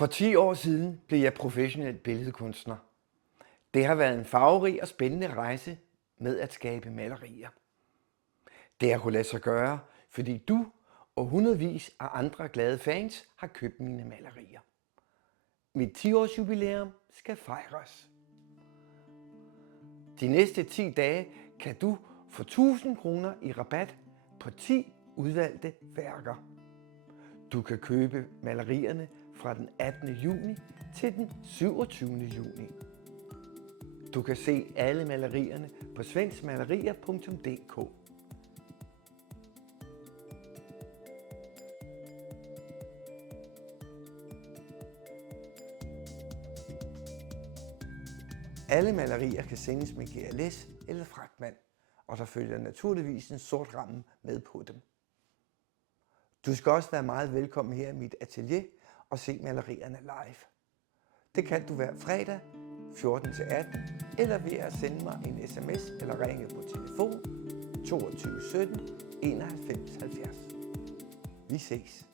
For 10 år siden blev jeg professionel billedkunstner. Det har været en farverig og spændende rejse med at skabe malerier. Det har kunnet lade sig gøre, fordi du og hundredvis af andre glade fans har købt mine malerier. Mit 10-års jubilæum skal fejres. De næste 10 dage kan du få 1000 kroner i rabat på 10 udvalgte værker. Du kan købe malerierne fra den 18. juni til den 27. juni. Du kan se alle malerierne på svenskmalerier.dk. Alle malerier kan sendes med GLS eller fragtmand, og der følger naturligvis en sort ramme med på dem. Du skal også være meget velkommen her i mit atelier og se malerierne live. Det kan du hver fredag 14-18 eller ved at sende mig en sms eller ringe på telefon 22 17 91 70. Vi ses.